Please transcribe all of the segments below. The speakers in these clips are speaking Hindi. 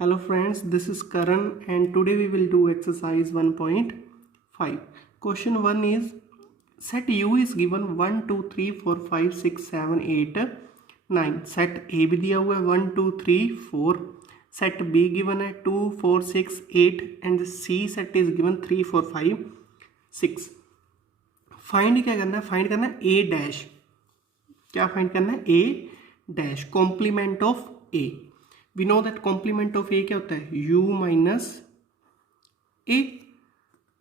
Hello friends, this is Karan and today we will do exercise 1.5. Question 1 is set U is given 1, 2, 3, 4, 5, 6, 7, 8, 9. Set A भी दिया हुआ है 1, 2, 3, 4. Set B given है 2, 4, 6, 8 and C set is given 3, 4, 5, 6. Find क्या करना है? फाइंड करना है A डैश. क्या फाइंड करना है? A dash complement of A. We know that complement of A क्या होता है? u minus A.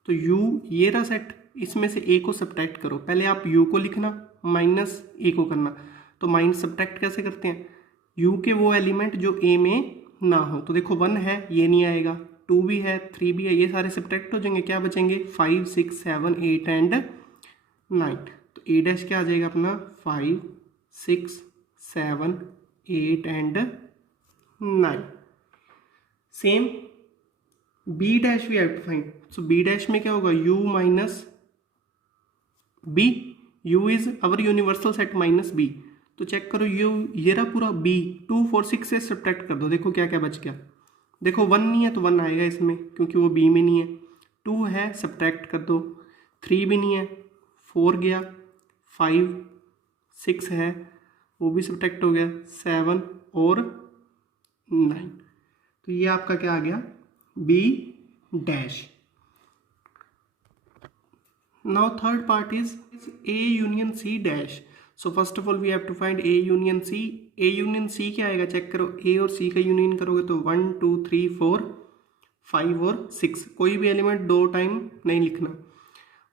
तो u ये रहा सेट, इसमें से a को सब्ट्रैक्ट करो. पहले आप u को लिखना, माइनस a को करना. तो माइनस सब्ट्रैक्ट कैसे करते हैं? u के वो एलिमेंट जो a में ना हो. तो देखो 1 है, ये नहीं आएगा. 2 भी है, 3 भी है, ये सारे सब्ट्रैक्ट हो जाएंगे. क्या बचेंगे? 5, 6, 7, 8 एंड 9. तो a डैश क्या आ जाएगा अपना? 5, 6, 7, 8 and 9. Same b dash we have to find. So b dash में क्या होगा? u minus b. u is our universal set minus b. तो चेक करो u ये रहा पूरा b. 2, 4, 6 से सब्ट्रैक्ट कर दो. देखो क्या क्या बच गया. देखो 1 नहीं है तो 1 आएगा इसमें क्योंकि वो b में नहीं है. 2 है, सब्ट्रैक्ट कर दो. 3 भी नहीं है, 4 गया. 5, 6 है, वो भी सब्ट्रैक्ट हो गया. 7 और 9. तो ये आपका क्या आ गया? B dash. Now third part is A union C dash. So first of all we have to find A union C. A union C क्या आएगा? चेक करो. A और C का यूनियन करोगे तो 1, 2, 3, 4, 5 और 6. कोई भी एलिमेंट 2 टाइम नहीं लिखना.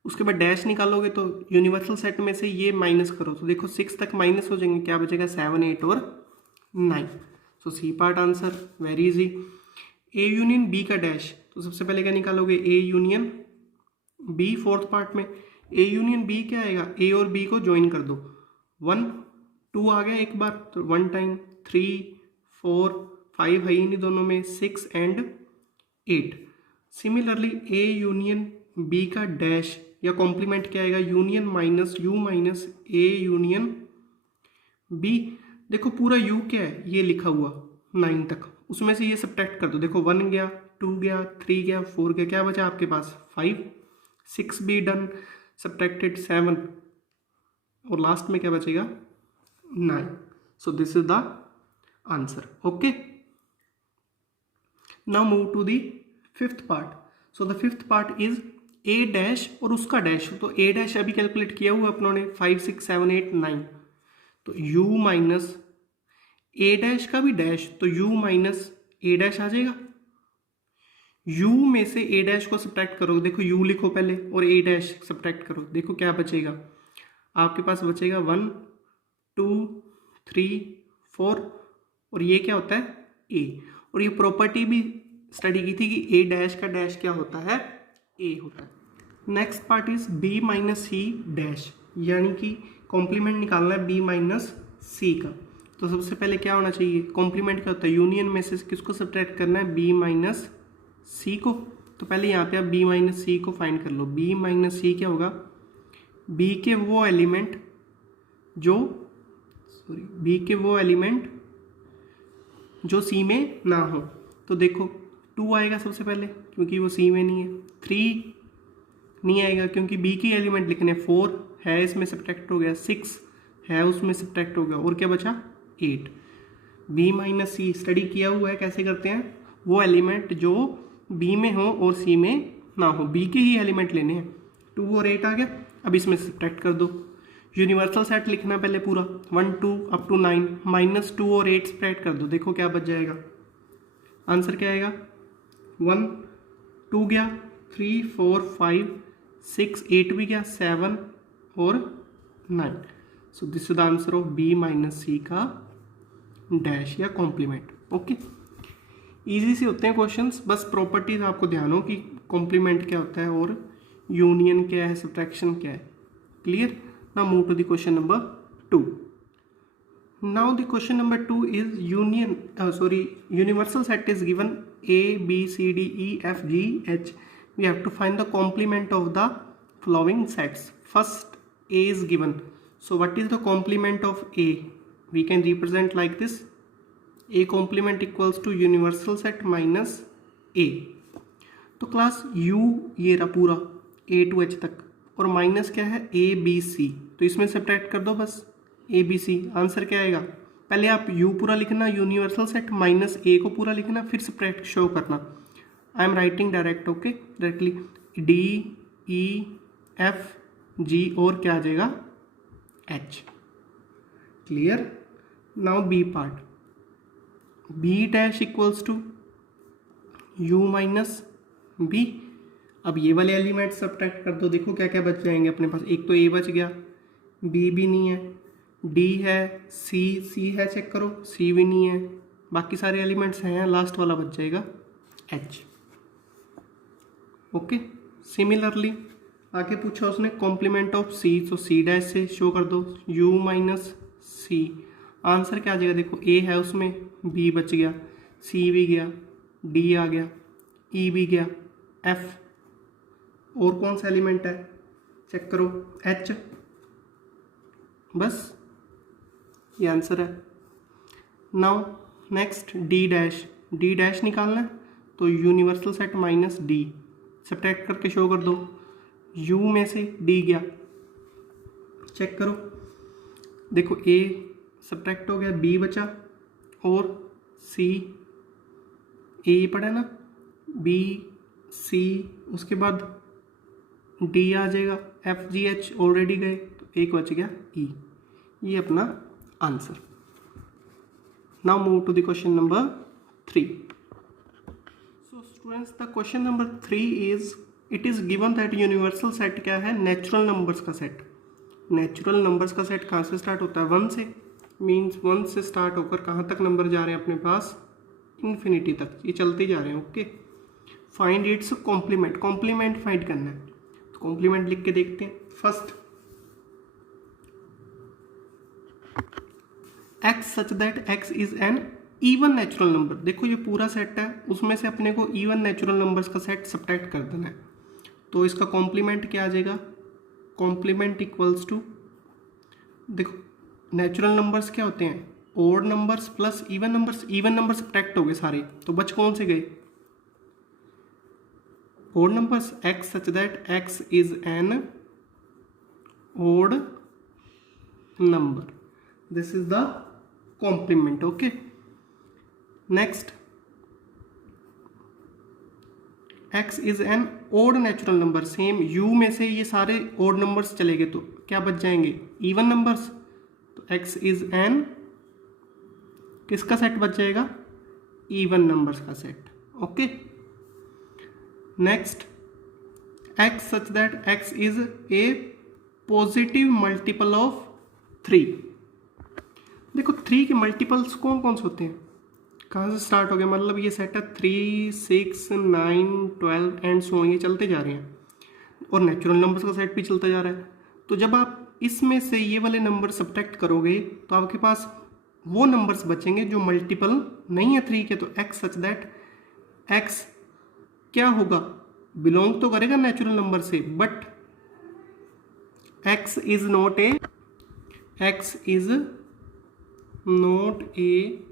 उसके बाद डैश निकालोगे तो यूनिवर्सल सेट में से ये माइनस करो. तो देखो 6 तक माइनस हो जाएंगे. क्या बचेगा? 7, 8 और 9. So C part answer very easy. A union B का डैश. तो सबसे पहले क्या निकालोगे? A union B. Fourth part में ए यूनियन बी क्या आएगा? ए और बी को ज्वाइन कर दो. 1, 2 आ गया एक बार तो 1 टाइम. 3, 4, 5 है ही नहीं दोनों में. 6 and 8. Similarly A union B का डैश या कॉम्प्लीमेंट क्या आएगा? Union minus U minus A union B. देखो पूरा u क्या है? ये लिखा हुआ 9 तक, उसमें से ये सब्ट्रैक्ट कर दो. देखो 1 गया, 2 गया, 3 गया, 4 गया. क्या बचा आपके पास? 5. 6 भी डन, सब्ट्रैक्टेड 7 और लास्ट में क्या बचेगा? 9. So this is the answer. Okay, now move to the fifth part. So the fifth part is a dash और उसका डैश. तो a डैश अभी कैलकुलेट किया हुआ अपनों ने 5, 6, 7, 8, 9. तो u माइनस ए डैश का भी डैश. तो u माइनस ए डैश आ जाएगा. u में से ए डैश को सब्ट्रैक्ट करो. देखो u लिखो पहले और ए डैश सब्ट्रैक्ट करो. देखो क्या बचेगा आपके पास? बचेगा 1, 2, 3, 4 और ये क्या होता है? a. और ये प्रॉपर्टी भी स्टडी की थी कि a डैश का डैश क्या होता है? a होता है. Next part is b minus C dash, यानी कि कॉम्प्लीमेंट निकालना है b माइनस सी का. तो सबसे पहले क्या होना चाहिए? कॉम्प्लीमेंट क्या होता है? यूनियन में से किसको सब्ट्रैक्ट करना है? b माइनस सी को. तो पहले यहाँ पे आप b माइनस सी को फाइंड कर लो. b माइनस सी क्या होगा? b के वो एलिमेंट जो c में ना हो. तो देखो 2 आएगा सबसे पहले क्योंकि वो c में नहीं है. 3 नहीं आएगा क्योंकि b की एलिमेंट लिखने. 4 है, इसमें सब्ट्रैक्ट हो गया. 6 है, उसमें सब्ट्रैक्ट हो गया. और क्या बचा? 8. b माइनस सी स्टडी किया हुआ है. कैसे करते हैं? वो एलिमेंट जो b में हो और c में ना हो, b के ही एलिमेंट लेने हैं. 2 और 8 आ गया. अब इसमें सब्ट्रैक्ट कर दो. यूनिवर्सल सेट लिखना पहले पूरा 1, 2 अप टू 9. माइनस 2 और 8 सब्ट्रैक्ट कर दो. देखो क्या बच जाएगा. आंसर क्या आएगा? 1, 2 गया, 3, 4, 5, 6, 8 भी गया, 7 और 9. So this is the answer of b minus C का डैश या कॉम्प्लीमेंट. ओके, इजी से होते हैं क्वेश्चंस. बस प्रॉपर्टीज आपको ध्यान हो कि कॉम्प्लीमेंट क्या होता है और यूनियन क्या है, सब्ट्रैक्शन क्या है. Clear? Now move to the question number 2. Now the question number 2 is universal set is given a b c d e f g h. We have to find the complement of the following sets. First a is given. So what is the complement of a? We can represent like this. A complement equals to universal set minus A. तो क्लास यू ये रहा पूरा ए टू एच तक, और माइनस क्या है ए बी सी, तो इसमें सब्ट्रैक्ट कर दो बस ए बी सी। आंसर क्या आएगा, पहले आप यू पूरा लिखना यूनिवर्सल सेट माइनस ए को पूरा लिखना, फिर सब्ट्रैक्ट शो करना। I am writing direct, okay directly D E F G और क्या आ जाएगा H. Clear. Now B part, B dash equals to U minus B. अब ये वाले एलिमेंट सब्ट्रैक्ट कर दो, देखो क्या क्या बच जाएंगे अपने पास। एक तो ए बच गया, बी भी नहीं है, डी है, सी है, चेक करो सी भी नहीं है, बाकी सारे एलिमेंट्स हैं, लास्ट वाला बच जाएगा एच। ओके, सिमिलरली आगे पूछा उसने कॉम्प्लीमेंट ऑफ सी, तो सी डैश से शो कर दो यू माइनस सी। आंसर क्या आ जाएगा, देखो ए है उसमें, बी बच गया, सी भी गया, डी आ गया, ई भी गया, एफ और कौन सा एलिमेंट है चेक करो एच, बस ये आंसर है। नाउ नेक्स्ट डी डैश निकालना है, तो universal set minus D subtract करके शो कर दो, यू में से डी गया, चेक करो देखो ए सब्ट्रैक्ट हो गया, बी बचा और सी, ए पड़ा ना, बी सी, उसके बाद डी आ जाएगा, एफ जी एच ऑलरेडी गए, तो एक बच गया ई। ये अपना answer. Now move to the question number 3। So students the question number 3 is it is given that universal set क्या है, नेचुरल नंबर्स का सेट। नेचुरल नंबर्स का सेट कहाँ से स्टार्ट होता है, 1 से, मीन्स 1 से स्टार्ट होकर कहाँ तक नंबर जा रहे हैं अपने पास, इन्फिनिटी तक, ये चलते जा रहे हैं। Okay, find its complement, complement find करना है, तो कॉम्प्लीमेंट लिख के देखते हैं। First x such that x is an even natural number. देखो ये पूरा सेट है, उसमें से अपने को इवन नेचुरल नंबर्स का सेट सब्ट्रैक्ट कर देना है, तो इसका कॉम्प्लीमेंट क्या आ जाएगा, कॉम्प्लीमेंट इक्वल्स टू, देखो नेचुरल नंबर्स क्या होते हैं, odd numbers plus even numbers. Even number subtract हो गए सारे, तो बच कौन से गए, odd numbers. X such that x is an odd number, this is the complement. Okay, next x is an odd natural number, same U में से ये सारे ओड नंबर्स चले गए, तो क्या बच जाएंगे, इवन नंबर्स। तो एक्स इज एन किसका सेट बच जाएगा, इवन नंबर्स का set. Okay, next x such that x is A positive multiple of 3। देखो 3 के मल्टीपल्स कौन कौन से होते हैं, कहाँ से स्टार्ट हो गया, मतलब ये सेट है 3, 6, 9, 12 एंड सो ये चलते जा रहे हैं, और नेचुरल नंबर्स का सेट भी चलता जा रहा है। तो जब आप इसमें से ये वाले नंबर सब्ट्रैक्ट करोगे तो आपके पास वो नंबर्स बचेंगे जो मल्टीपल नहीं है 3 के। तो एक्स सच दैट एक्स क्या होगा, बिलोंग तो करेगा नेचुरल नंबर से, but x is not a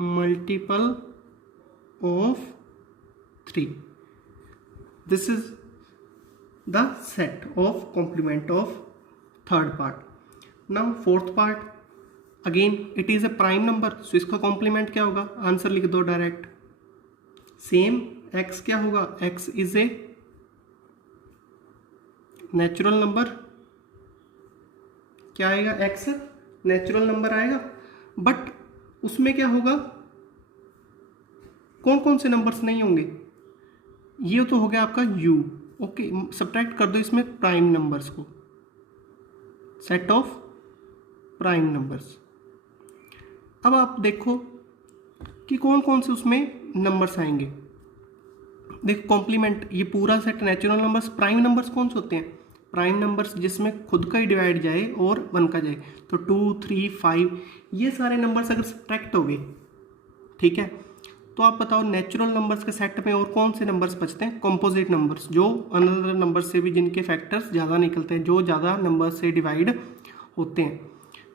multiple of 3। This is the set of complement of third part. Now fourth part, again it is a prime number, so इसका कॉम्प्लीमेंट क्या होगा, आंसर लिख दो डायरेक्ट। सेम एक्स क्या होगा, x is a natural number, क्या आएगा, एक्स नेचुरल नंबर आएगा, बट उसमें क्या होगा, कौन कौन से नंबर्स नहीं होंगे, ये तो हो गया आपका u। ओके, सब्ट्रैक्ट कर दो इसमें प्राइम नंबर्स को, सेट ऑफ प्राइम नंबर्स। अब आप देखो कि कौन कौन से उसमें नंबर्स आएंगे। देखो कॉम्प्लीमेंट, ये पूरा set natural numbers, prime numbers कौन से होते हैं, प्राइम नंबर्स जिसमें खुद का ही डिवाइड जाए और 1 का जाए, तो 2, 3, 5 ये सारे नंबर्स अगर सब्ट्रैक्ट हो गए, ठीक है, तो आप बताओ नेचुरल नंबर्स के सेट में और कौन से नंबर्स बचते हैं, कंपोजिट नंबर्स, जो अनदर नंबर से भी जिनके फैक्टर्स ज़्यादा निकलते हैं, जो ज़्यादा नंबर से डिवाइड होते हैं।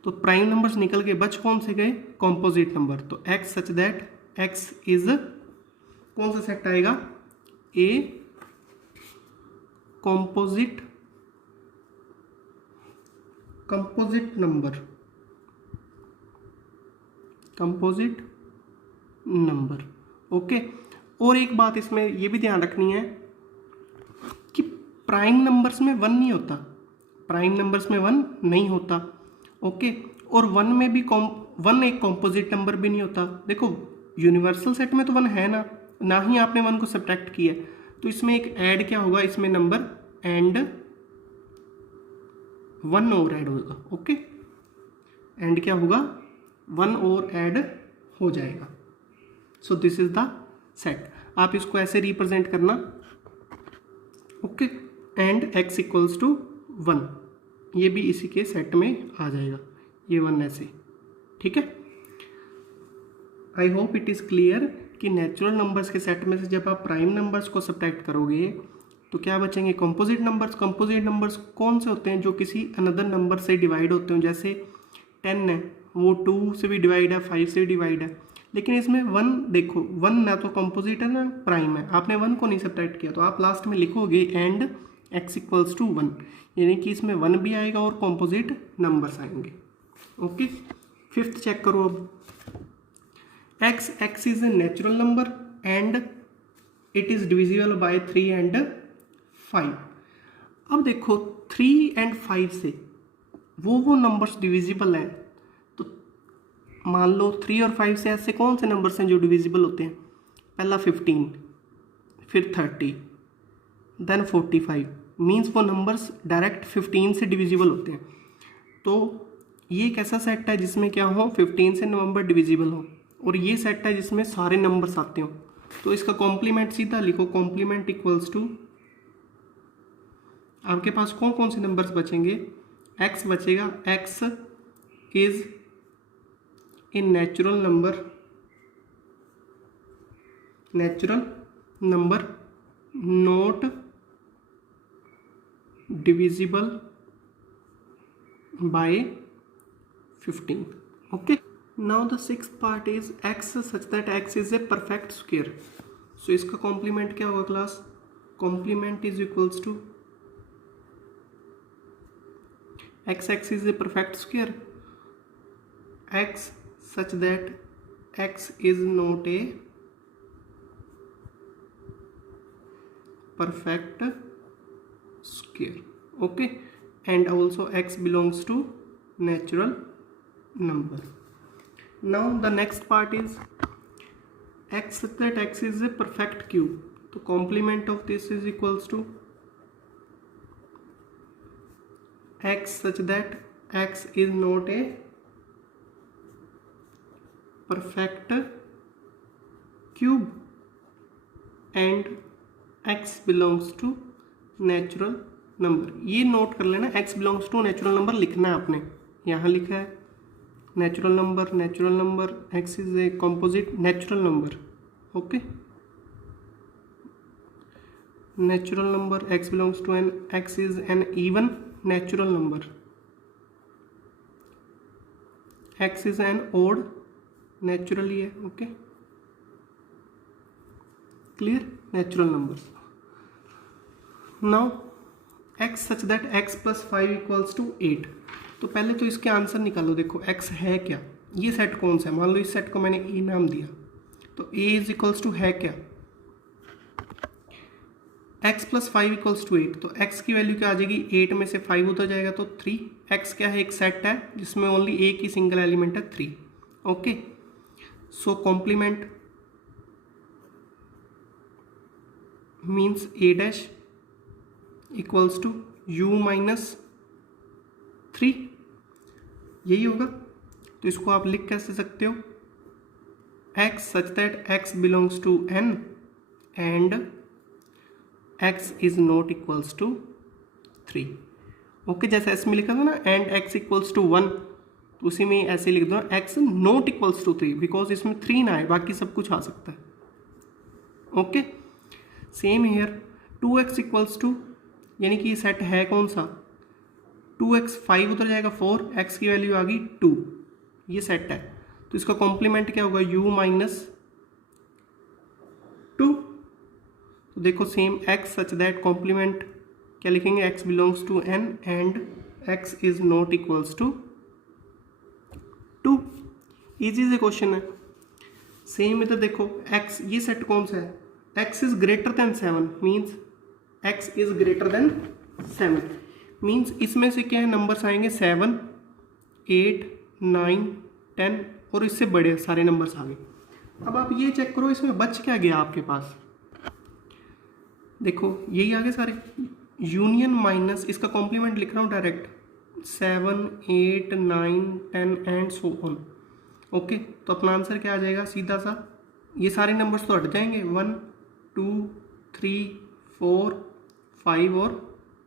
तो प्राइम नंबर्स निकल के बच कौन से गए, कॉम्पोजिट नंबर। तो x such that x is कौन सा सेट आएगा, ए कंपोजिट नंबर। ओके। और एक बात इसमें ये भी ध्यान रखनी है कि प्राइम नंबर्स में वन नहीं होता, ओके। और वन में भी वन एक कॉम्पोजिट नंबर भी नहीं होता। देखो यूनिवर्सल सेट में तो वन है ना ही आपने वन को सब्ट्रैक्ट किया, तो इसमें एक ऐड क्या होगा, इसमें नंबर एंड वन और ऐड होगा। ओके, एंड क्या होगा, वन और ऐड हो जाएगा। So this is the set. आप इसको ऐसे रिप्रेजेंट करना, okay, and x equals to one, ये भी इसी के सेट में आ जाएगा, ये वन ऐसे, ठीक है। I hope it is clear कि नेचुरल नंबर्स के सेट में से जब आप प्राइम नंबर्स को सब्ट्रैक्ट करोगे तो क्या बचेंगे, कंपोजिट नंबर्स। कंपोजिट नंबर्स कौन से होते हैं, जो किसी अनदर नंबर से डिवाइड होते हैं। जैसे 10 है, वो 2 से भी डिवाइड है, 5 से भी डिवाइड है, लेकिन इसमें वन देखो, वन ना तो कंपोजिट है ना प्राइम है, आपने वन को नहीं सब्ट्रैक्ट किया, तो आप लास्ट में लिखोगे and x equals to one, यानी कि इसमें वन भी आएगा और कंपोजिट नंबर्स आएंगे। ओके, फिफ्थ चेक करो अब। X is a natural number and it is divisible by 3 and 5। अब देखो 3 एंड 5 से वो नंबर्स डिविजिबल हैं, तो मान लो 3 और 5 से ऐसे कौन से नंबर्स हैं जो डिविजिबल होते हैं। पहला 15, फिर 30, देन 45, मीन्स वो नंबर्स डायरेक्ट 15 से डिविजिबल होते हैं। तो ये एक ऐसा सेट है जिसमें क्या हो, 15 से नंबर डिविजिबल हो, और ये सेट है जिसमें सारे नंबर्स आते हो। तो इसका कॉम्प्लीमेंट सीधा लिखो, कॉम्प्लीमेंट इक्वल्स टू, आपके पास कौन कौन से नंबर्स बचेंगे, एक्स बचेगा, x is a natural number not divisible by 15। Okay, now the sixth part is x such that x is a perfect square. So इसका कॉम्प्लीमेंट क्या होगा class, complement is equals to x is a perfect square, x such that x is not a perfect square, okay, and also x belongs to natural number. Now the next part is x such that x is a perfect cube. So complement of this is equals to x such that x is not a perfect cube and x belongs to natural number। ये नोट कर लेना, x belongs to natural number लिखना है आपने, यहाँ लिखा है natural number, x is a composite natural number, okay, natural number, x belongs to an, x is an even natural number, x is an odd naturally है, okay, clear, natural numbers। now x such that x plus 5 equals to 8। तो पहले तो इसके आंसर निकालो। देखो x है क्या, ये सेट कौन सा है, मान लो इस सेट को मैंने ए नाम दिया, तो a इज इक्वल्स टू है क्या, x प्लस 5 इक्वल्स टू 8। तो x की वैल्यू क्या आ जाएगी, 8 में से 5 उधर जाएगा तो 3। x क्या है, एक सेट है जिसमें ओनली एक ही सिंगल एलिमेंट है 3, okay. So complement means a dash equals to u minus 3, यही होगा। तो इसको आप लिख कैसे सकते हो, x such that x belongs to n and x is not equals to 3, okay. जैसे एस में लिखा था ना एंड x इक्वल्स टू 1, तो उसी में ऐसे लिख दो x not equals to 3, because इसमें 3 ना आए, बाकी सब कुछ आ सकता है, okay. Same here 2x equals to, यानी कि ये सेट है कौन सा, 2x 5 उधर जाएगा 4, x की वैल्यू आ गई 2, ये सेट है। तो इसका कॉम्प्लीमेंट क्या होगा, u माइनस 2। तो देखो same x such that complement क्या लिखेंगे, x belongs to n and x is not equals to 2। Easy से क्वेश्चन है। सेम इधर देखो x, ये सेट कौन सा है, x is greater than 7 means x is greater than 7 means इसमें से क्या है नंबर्स आएंगे 7, 8, 9, 10 और इससे बड़े सारे नंबर्स आ गए। अब आप ये चेक करो इसमें बच क्या गया आपके पास, देखो यही आ गए सारे, यूनियन माइनस इसका कॉम्प्लीमेंट लिख रहा हूँ direct 7, 8, 9, 10 and so on. Okay, तो अपना आंसर क्या आ जाएगा सीधा सा, ये सारे नंबर्स तो हट जाएंगे 1, 2, 3, 4, 5 और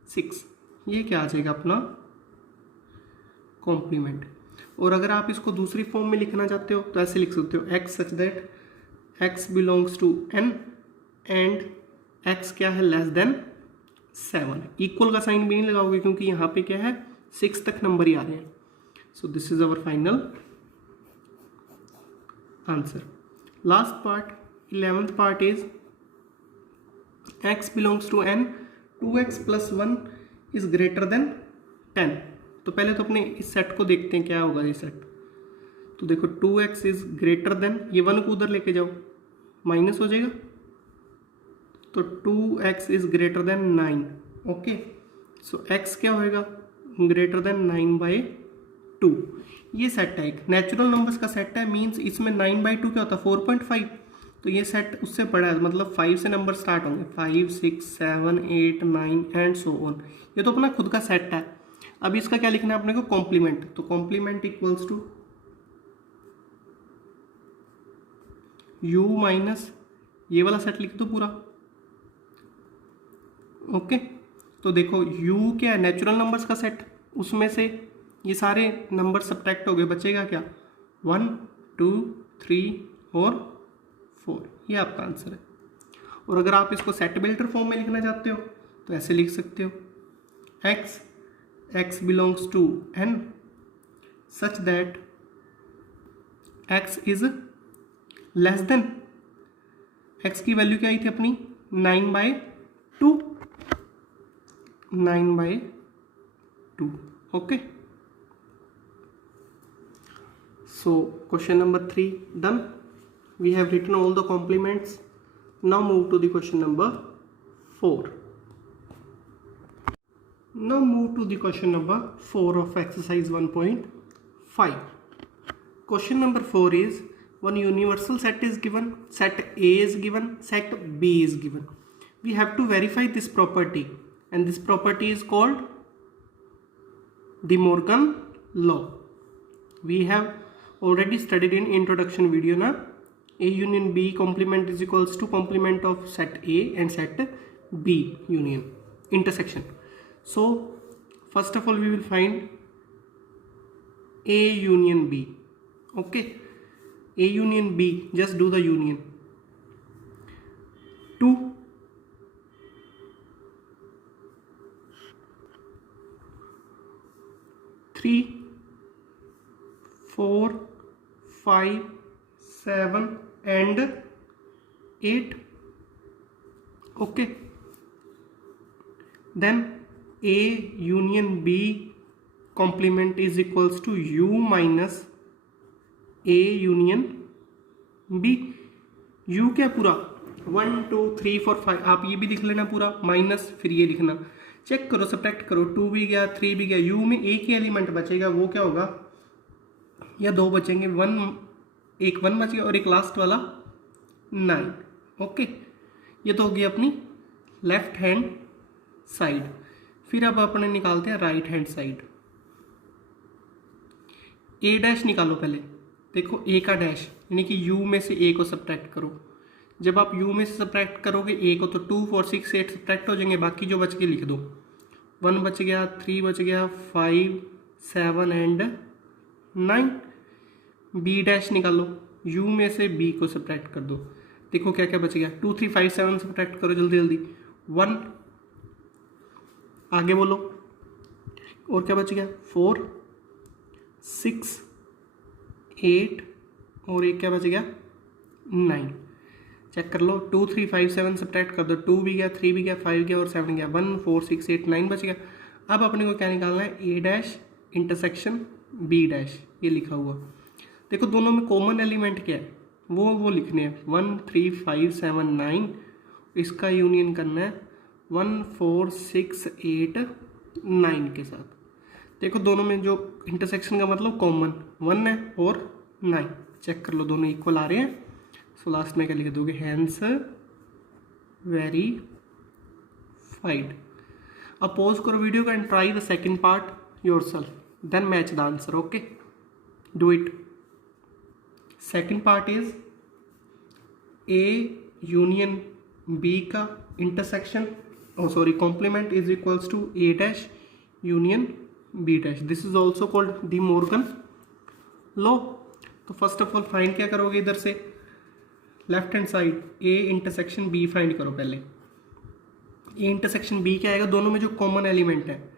6, ये क्या आ जाएगा अपना कॉम्प्लीमेंट। और अगर आप इसको दूसरी फॉर्म में लिखना चाहते हो तो ऐसे लिख सकते हो x such that x belongs to n and x क्या है लेस देन 7। इक्वल का साइन भी नहीं लगाओगे क्योंकि यहाँ पे क्या है 6 तक नंबर ही आ रहे हैं। So this is our final answer. Last part 11th part is x belongs to n, 2x plus 1 is greater than 10। तो पहले तो अपने इस सेट को देखते हैं क्या होगा ये सेट। तो देखो 2x इज ग्रेटर देन, ये 1 को उधर लेके जाओ माइनस हो जाएगा, तो 2x is greater then 9। Okay, so x क्या होएगा ग्रेटर देन 9/2। ये सेट है एक नेचुरल नंबर्स का सेट है, मींस इसमें 9/2 क्या होता है 4.5। तो ये सेट उससे बड़ा है, मतलब 5 से नंबर स्टार्ट होंगे 5, 6, 7, 8, 9 एंड सो ऑन। ये तो अपना खुद का सेट है। अब इसका क्या लिखना है अपने को कॉम्प्लीमेंट, तो complement equals to u minus ये वाला सेट लिख दो पूरा। ओके, तो देखो u क्या है नेचुरल नंबर्स का सेट, उसमें से ये सारे नंबर सब्ट्रैक्ट हो गए, बचेगा क्या 1, 2, 3 और 4, ये आपका आंसर है। और अगर आप इसको सेट बिल्डर फॉर्म में लिखना चाहते हो तो ऐसे लिख सकते हो x belongs to n such that x is less than, x की वैल्यू क्या आई थी अपनी 9/2, 9/2। Okay, so question number 3 done. We have written all the complements. Now move to the question number 4. Now move to the question number 4 of exercise 1.5. Question number 4 is one universal set is given, set A is given, set B is given. We have to verify this property and this property is called De Morgan law. We have already studied in introduction video na, A union B complement is equals to complement of set A and set B union intersection. So first of all we will find A union B. Okay, A union B, just do the union. 2, 3, 4, 5, 7 and 8. Okay, then A union B complement is equals to U minus A union B. U क्या पूरा 1, 2, 3, 4, 5, आप ये भी लिख लेना पूरा माइनस फिर ये लिखना, चेक करो सब्ट्रैक्ट करो, 2 भी गया 3 भी गया, U में एक ही एलिमेंट बचेगा, वो क्या होगा या 2 बचेंगे, 1 बच गया और एक लास्ट वाला 9। ओके, ये तो हो गई अपनी लेफ्ट हैंड साइड। फिर अब अपने निकालते हैं right hand side. A dash निकालो पहले, देखो ए का डैश यानी कि यू में से ए को सब्ट्रैक्ट करो। जब आप यू में से सब्ट्रैक्ट करोगे ए को तो 2, 4, 6, 8 सब्ट्रैक्ट हो जाएंगे, बाकी जो बच के लिख दो, 1 बच गया, 3 बच गया, 5, 7 एंड 9। बी डैश निकालो, यू में से बी को सब्ट्रैक्ट कर दो, देखो क्या क्या बच गया, 2, 3, 5, 7 सब्ट्रैक्ट करो जल्दी जल्दी, 1 आगे बोलो, और क्या बच गया 4 6 8 और एक क्या बच गया 9। चेक कर लो 2 3 5 7 सब्ट्रैक्ट कर दो, 2 भी गया, 3 भी गया, 5 गया और 7 गया, 1 4 6 8 9 बच गया। अब अपने को क्या निकालना है, A dash intersection B dash, ये लिखा हुआ। देखो दोनों में कॉमन एलिमेंट क्या है वो लिखने हैं 1 3 5 7 9, इसका यूनियन करना है 1 4 6 8 9 के साथ। देखो दोनों में जो इंटरसेक्शन का मतलब कॉमन 1 है और 9, चेक कर लो दोनों इक्वल आ रहे हैं। सो लास्ट में क्या लिख दोगे, हैंस वेरीफाइड। अब पॉज करो वीडियो का and try the second part yourself, then match the answer. Okay, do it. Second part is A union B का intersection complement is equals to A dash union B dash. This is also called De Morgan law. तो फर्स्ट ऑफ ऑल फाइंड क्या करोगे, इधर से left hand side A intersection B find करो। पहले ए इंटरसेक्शन बी क्या आएगा, दोनों में जो कॉमन एलिमेंट है,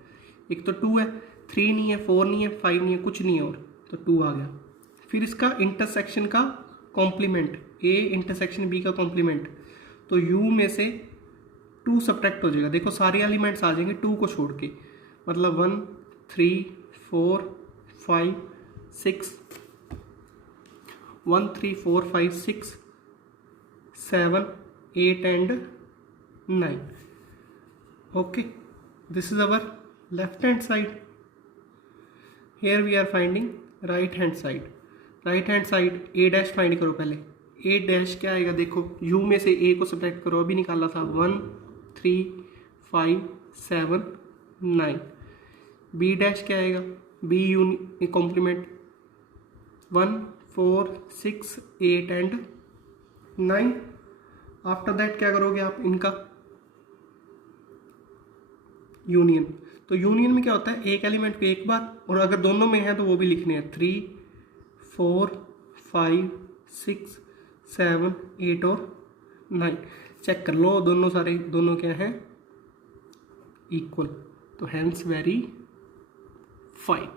एक तो 2 है, 3 नहीं है, 4 नहीं है, 5 नहीं है, कुछ नहीं है और, तो 2 आ गया। फिर इसका इंटरसेक्शन का कॉम्प्लीमेंट, ए इंटरसेक्शन बी का कॉम्प्लीमेंट, तो यू में से 2 सब्ट्रैक्ट हो जाएगा। देखो सारे एलिमेंट्स आ जाएंगे 2 को छोड़ के, मतलब 1 3 4 5 6 1 3 4 5 6 7 8 and 9. Okay, this is our left hand side. Here we are finding right hand side. Right hand side A dash find करो। पहले ए डैश क्या आएगा, देखो यू में से ए को सब्ट्रैक्ट करो, अभी निकाला था 1 3 5 7 9। बी डैश क्या आएगा, बी यूनि कॉम्प्लीमेंट 1 4 6 8 एंड 9। आफ्टर दैट क्या करोगे आप, इनका यूनियन। तो यूनियन में क्या होता है, एक एलिमेंट को एक बार, और अगर दोनों में है तो वो भी लिखने हैं 3 4 5 6 7 8 और 9। चेक कर लो दोनों सारे, दोनों क्या हैं इक्वल, तो hence verified.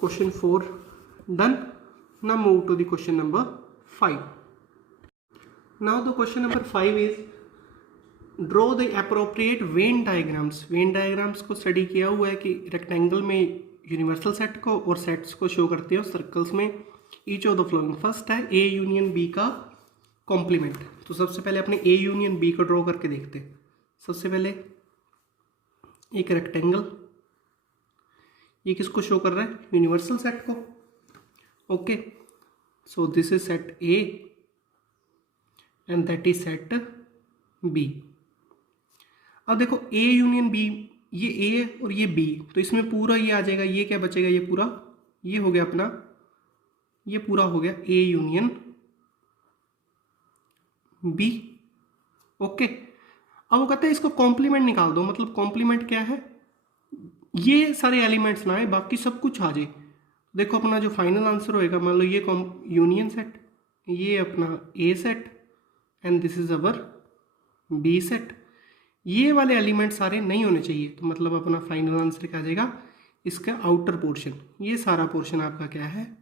Question 4 done. Now move to the question number 5। Now the question number 5 is draw the appropriate Venn diagrams. Venn diagrams को स्टडी किया हुआ है कि रेक्टेंगल में यूनिवर्सल सेट को और सेट्स को शो करते हो सर्कल्स में। Each of the flowing, first है ए यूनियन बी का कॉम्प्लीमेंट। तो सबसे पहले अपने ए यूनियन बी को ड्रॉ करके देखते हैं। सबसे पहले एक रेक्टेंगल, ये किसको शो कर रहा है, यूनिवर्सल सेट को। Okay, so this is set A and that is set B. अब देखो ए यूनियन बी, ये ए और ये बी, तो इसमें पूरा ये आ जाएगा, ये क्या बचेगा, ये पूरा, ये हो गया अपना, ये पूरा हो गया ए यूनियन बी। ओके, अब वो कहते हैं इसको कॉम्प्लीमेंट निकाल दो। मतलब कॉम्प्लीमेंट क्या है, ये सारे एलिमेंट्स ना आए, बाकी सब कुछ आ जाए। देखो अपना जो फाइनल आंसर होएगा, मान लो ये यूनियन सेट, ये अपना A set and this is our B set. ये वाले एलिमेंट सारे नहीं होने चाहिए, तो मतलब अपना फाइनल आंसर क्या आ जाएगा, इसका आउटर पोर्शन, ये सारा पोर्शन आपका क्या है,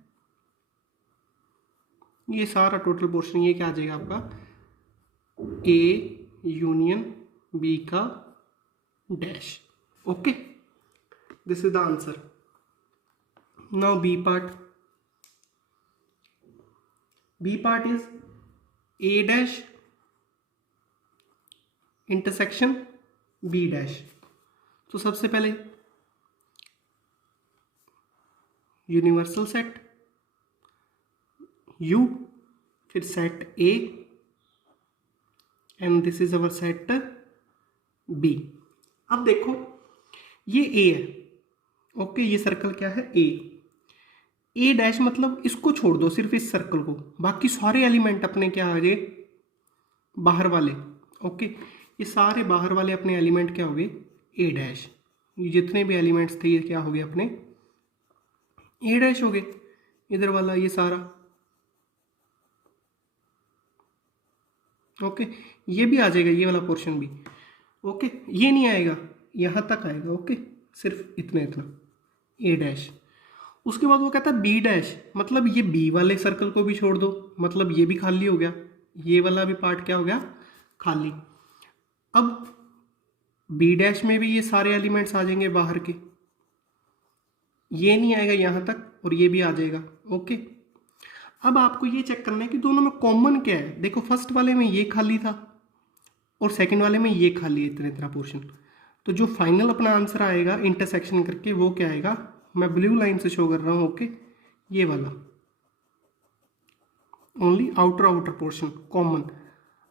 ये सारा टोटल पोर्शन, ये क्या आ जाएगा आपका ए यूनियन बी का dash. Okay, this is the answer. Now B part. B part is A dash intersection B dash. तो सबसे पहले यूनिवर्सल सेट यू, फिर set A and this is our set B. अब देखो ये ए है, ओके, ये सर्कल क्या है ए डैश, मतलब इसको छोड़ दो, सिर्फ इस सर्कल को, बाकी सारे एलिमेंट अपने क्या आ गए, बाहर वाले। ओके, ये सारे बाहर वाले अपने एलिमेंट क्या हो गए, ए डैश। ये जितने भी एलिमेंट्स थे ये क्या हो गए, अपने ए डैश हो गए। इधर वाला ये सारा, ओके, ये भी आ जाएगा, ये वाला पोर्शन भी। ओके, ये नहीं आएगा, यहाँ तक आएगा। ओके, सिर्फ इतना ए डैश। उसके बाद वो कहता है बी डैश, मतलब ये बी वाले सर्कल को भी छोड़ दो, मतलब ये भी खाली हो गया, ये वाला भी पार्ट क्या हो गया, खाली। अब बी डैश में भी ये सारे एलिमेंट्स आ जाएंगे बाहर के, ये नहीं आएगा यहाँ तक और ये भी आ जाएगा। ओके, अब आपको ये चेक करना है कि दोनों में कॉमन क्या है। देखो फर्स्ट वाले में ये खाली था और सेकंड वाले में ये खाली है, इतना इतना पोर्शन। तो जो फाइनल अपना आंसर आएगा इंटरसेक्शन करके वो क्या आएगा, मैं ब्लू लाइन से शो कर रहा हूँ। ओके, ये वाला ओनली आउटर पोर्शन कॉमन।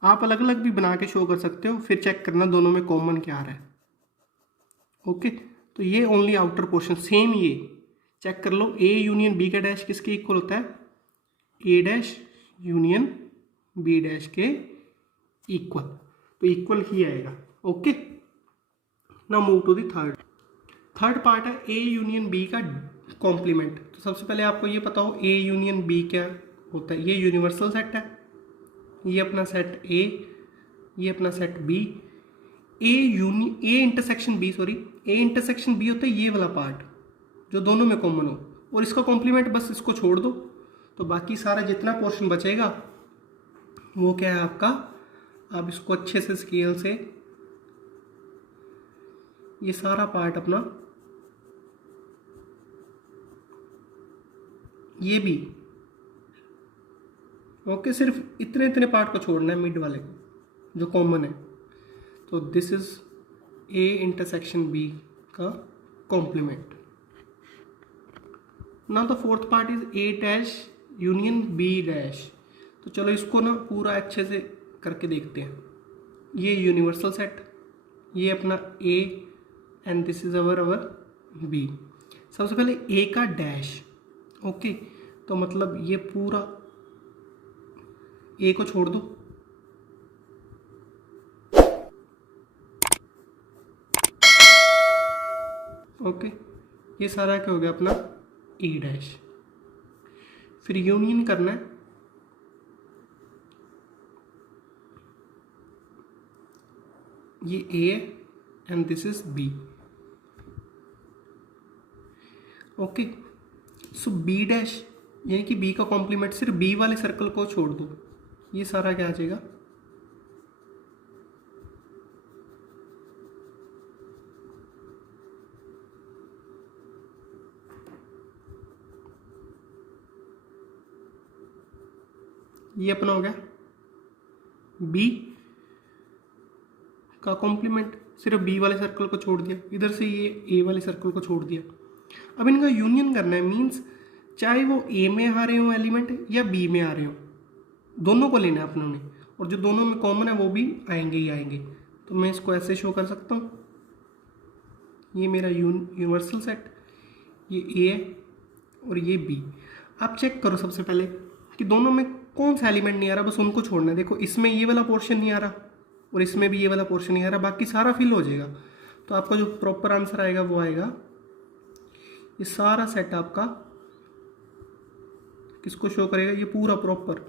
आप अलग अलग भी बना के शो कर सकते हो, फिर चेक करना दोनों में कॉमन क्या आ रहा है। ओके, तो ये ओनली आउटर पोर्शन। सेम ये चेक कर लो, ए यूनियन बी का डैश किसके इक्वल होता है, A dash union B dash के इक्वल, तो इक्वल ही आएगा। Okay, now move to the third part है ए यूनियन बी का कॉम्प्लीमेंट। तो सबसे पहले आपको ये पता हो ए यूनियन बी क्या होता है। ये यूनिवर्सल सेट है, ये अपना सेट ए, ये अपना set B. A intersection B होता है ये वाला पार्ट जो दोनों में कॉमन हो, और इसका कॉम्प्लीमेंट बस इसको छोड़ दो, तो बाकी सारा जितना पोर्शन बचेगा वो क्या है आपका। आप इसको अच्छे से स्केल से ये सारा पार्ट अपना, ये भी ओके, सिर्फ इतने इतने पार्ट को छोड़ना है मिड वाले को जो कॉमन है। तो this is A intersection B का complement. Now the fourth part is A dash union B dash. तो चलो इसको ना पूरा अच्छे से करके देखते हैं। ये यूनिवर्सल सेट, ये अपना A and this is our B. सबसे पहले ए का डैश। ओके, तो मतलब ये पूरा ए को छोड़ दो, ओके, ये सारा क्या हो गया अपना ए डैश। फिर यूनियन करना है, ये A and this is B. Okay, so B dash यानी कि बी का कॉम्प्लीमेंट, सिर्फ बी वाले सर्कल को छोड़ दो, ये सारा क्या आ जाएगा, ये अपना हो गया बी का कॉम्प्लीमेंट, सिर्फ बी वाले सर्कल को छोड़ दिया, इधर से ये ए वाले सर्कल को छोड़ दिया। अब इनका यूनियन करना है, मीन्स चाहे वो ए में आ रहे हो एलिमेंट या बी में आ रहे हो, दोनों को लेना है अपनों ने, और जो दोनों में कॉमन है वो भी आएंगे ही आएंगे। तो मैं इसको ऐसे शो कर सकता हूँ, ये मेरा यूनिवर्सल सेट, ये ए है और ये बी। आप चेक करो सबसे पहले कि दोनों में कौन सा एलिमेंट नहीं आ रहा, बस उनको छोड़ना है। देखो इसमें ये वाला पोर्शन नहीं आ रहा और इसमें भी ये वाला पोर्शन नहीं आ रहा, बाकी सारा फिल हो जाएगा। तो आपका जो प्रॉपर आंसर आएगा वो आएगा, ये सारा सेट आपका किसको शो करेगा, ये पूरा प्रॉपर।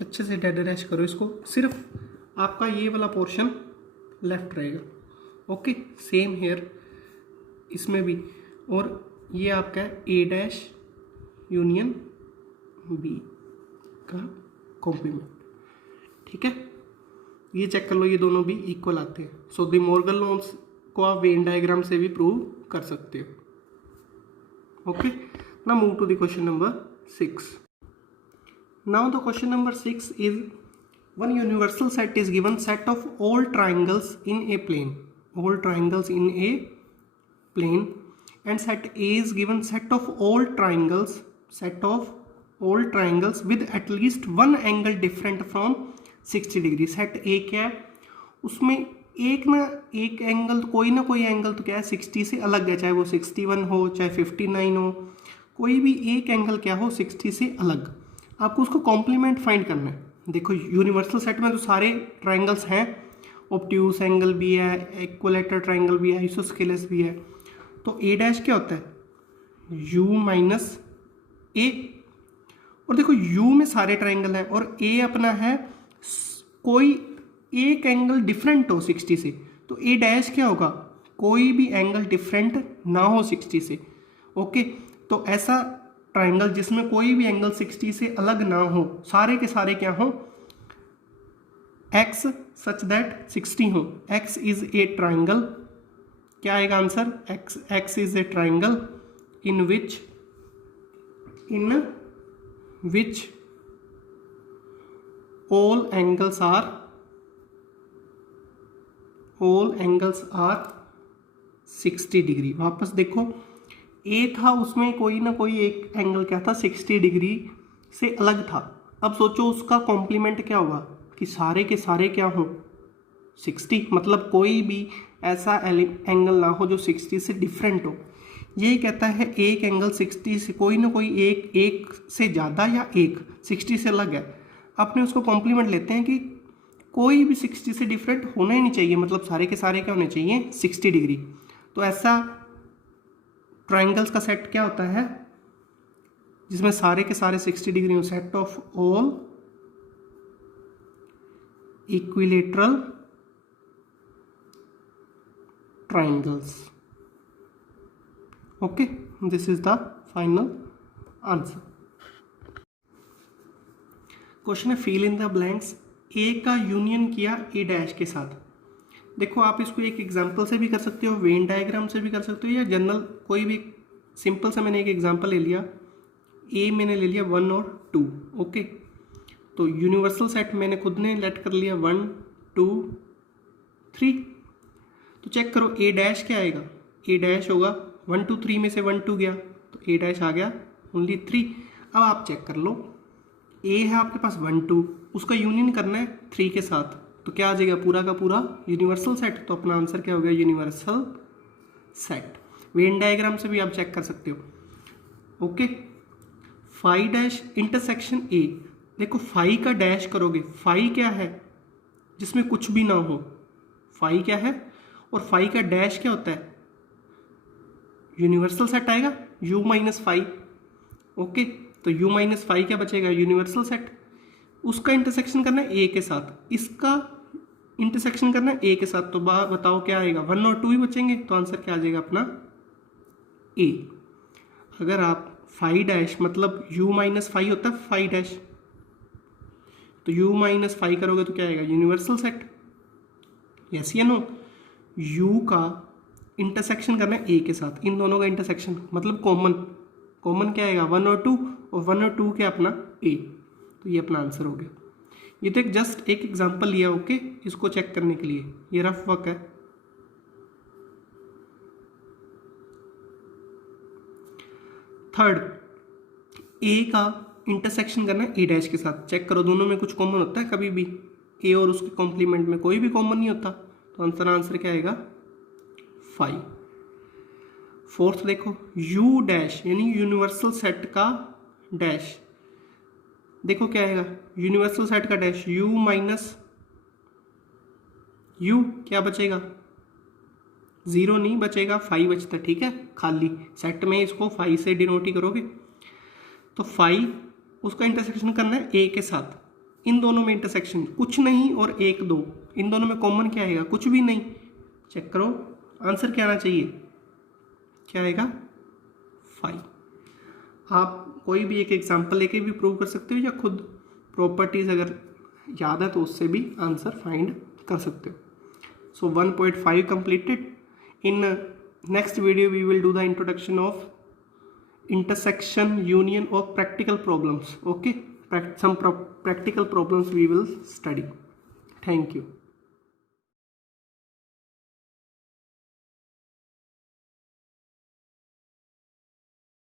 अच्छे से डैश डैश करो इसको, सिर्फ आपका ये वाला पोर्शन लेफ्ट रहेगा। ओके, सेम हेयर इसमें भी, और ये आपका ए डैश यूनियन बी का कॉम्प्लीमेंट। ठीक है, ये चेक कर लो, ये दोनों भी इक्वल आते हैं। सो द मोर्गन लॉस को आप वेन डायग्राम से भी प्रूव कर सकते हो। Okay, now move to the question number 6. Now the question number 6 is, one universal set is given set of all triangles in a plane, and set A is given set of all triangles with at least one angle different from 60 degree. Set A क्या है, उसमें एक एंगल, कोई ना कोई एंगल तो क्या है 60 से अलग है, चाहे वो 61 हो चाहे 59 हो, कोई भी एक एंगल क्या हो 60 से अलग। आपको उसको कॉम्प्लीमेंट फाइंड करना है। देखो यूनिवर्सल सेट में तो सारे ट्राइंगल्स हैं, ऑब्ट्यूस एंगल भी है, इक्विलेटरल ट्राइंगल भी है, आइसोस्केलेस भी है। तो ए डैश क्या होता है, यू माइनस ए, और देखो यू में सारे ट्राइंगल हैं और ए अपना है कोई एक एंगल डिफरेंट हो 60 से, तो ए डैश क्या होगा, कोई भी एंगल डिफरेंट ना हो 60 से। ओके, तो ऐसा ट्राइंगल जिसमें कोई भी एंगल 60 से अलग ना हो, सारे के सारे क्या हो, एक्स सच दैट 60 हो। एक्स इज ए ट्राइंगल, क्या आएगा answer, x is A triangle in which all angles are 60 degree. वापस देखो, ए था उसमें कोई ना कोई एक एंगल क्या था, 60 डिग्री से अलग था। अब सोचो उसका कॉम्प्लीमेंट क्या होगा कि सारे के सारे क्या हो 60, मतलब कोई भी ऐसा एंगल ना हो जो 60 से डिफरेंट हो। ये कहता है एक एंगल 60 से, कोई ना कोई एक से ज़्यादा या एक 60 से अलग है। अपने उसको कॉम्प्लीमेंट लेते हैं कि कोई भी 60 से डिफरेंट होना ही नहीं चाहिए, मतलब सारे के सारे क्या होने चाहिए 60 डिग्री। तो ऐसा ट्राइंगल्स का सेट क्या होता है जिसमें सारे के सारे 60 डिग्री हो, set of all equilateral triangles. Okay, this is the final answer. Question है फिल इन द ब्लैंक्स, ए का यूनियन किया ए डैश के साथ। देखो आप इसको एक एग्जांपल से भी कर सकते हो, वेन डायग्राम से भी कर सकते हो, या जनरल कोई भी सिंपल से मैंने एक एग्जांपल ले लिया, ए मैंने ले लिया 1 और 2। ओके, तो यूनिवर्सल सेट मैंने खुद ने लेट कर लिया 1 2 3। तो चेक करो ए डैश क्या आएगा, ए डैश होगा 1 2 3 में से 1 2 गया तो ए डैश आ गया ओनली 3। अब आप चेक कर लो, ए है आपके पास 1 2, उसका यूनियन करना है 3 के साथ, तो क्या आ जाएगा पूरा का पूरा यूनिवर्सल सेट। तो अपना आंसर क्या हो गया, यूनिवर्सल सेट। वेन डायग्राम से भी आप चेक कर सकते हो। Okay, phi dash intersection A, देखो फाई का डैश करोगे, फाई क्या है जिसमें कुछ भी ना हो, फाई क्या है, और फाई का डैश क्या होता है, यूनिवर्सल सेट आएगा u माइनस फाई। ओके, तो u माइनस फाई क्या बचेगा, यूनिवर्सल सेट। उसका इंटरसेक्शन करना है a के साथ, इसका इंटरसेक्शन करना है a के साथ, तो बताओ क्या आएगा, 1 और 2 ही बचेंगे, तो आंसर क्या आ जाएगा अपना a। अगर आप फाई डैश, मतलब u माइनस फाई होता है फाई डैश, तो u माइनस फाई करोगे तो क्या आएगा, यूनिवर्सल सेट। यस या नो, u का इंटरसेक्शन करना है a के साथ, इन दोनों का इंटरसेक्शन मतलब कॉमन क्या आएगा 1 और 2, और 1 और 2 क्या अपना a, तो ये अपना आंसर हो गया। ये तो जस्ट एक एग्जांपल लिया, ओके, इसको चेक करने के लिए, ये रफ वर्क है। थर्ड, a का इंटरसेक्शन करना है a डैश के साथ। चेक करो दोनों में कुछ कॉमन होता है कभी भी, a और उसके कॉम्प्लीमेंट में कोई भी कॉमन नहीं होता, तो आंसर क्या आएगा 5। फोर्थ देखो, u डैश यानी यूनिवर्सल सेट का डैश, देखो क्या आएगा, यूनिवर्सल सेट का डैश u माइनस u, क्या बचेगा 0 नहीं बचेगा, 5 बचता है, ठीक है, खाली सेट में इसको 5 से डिनोट ही करोगे। तो 5 उसका इंटरसेक्शन करना है a के साथ, इन दोनों में इंटरसेक्शन कुछ नहीं, और 1 2, इन दोनों में कॉमन क्या आएगा, कुछ भी नहीं। चेक करो आंसर क्या आना चाहिए, क्या आएगा 5। आप कोई भी एक एग्जांपल लेके भी प्रूव कर सकते हो, या खुद प्रॉपर्टीज अगर याद है तो उससे भी आंसर फाइंड कर सकते हो। So 1.5 completed. In next video we will do the introduction of intersection, union or practical problems. Okay, some practical problems we will study. Thank you.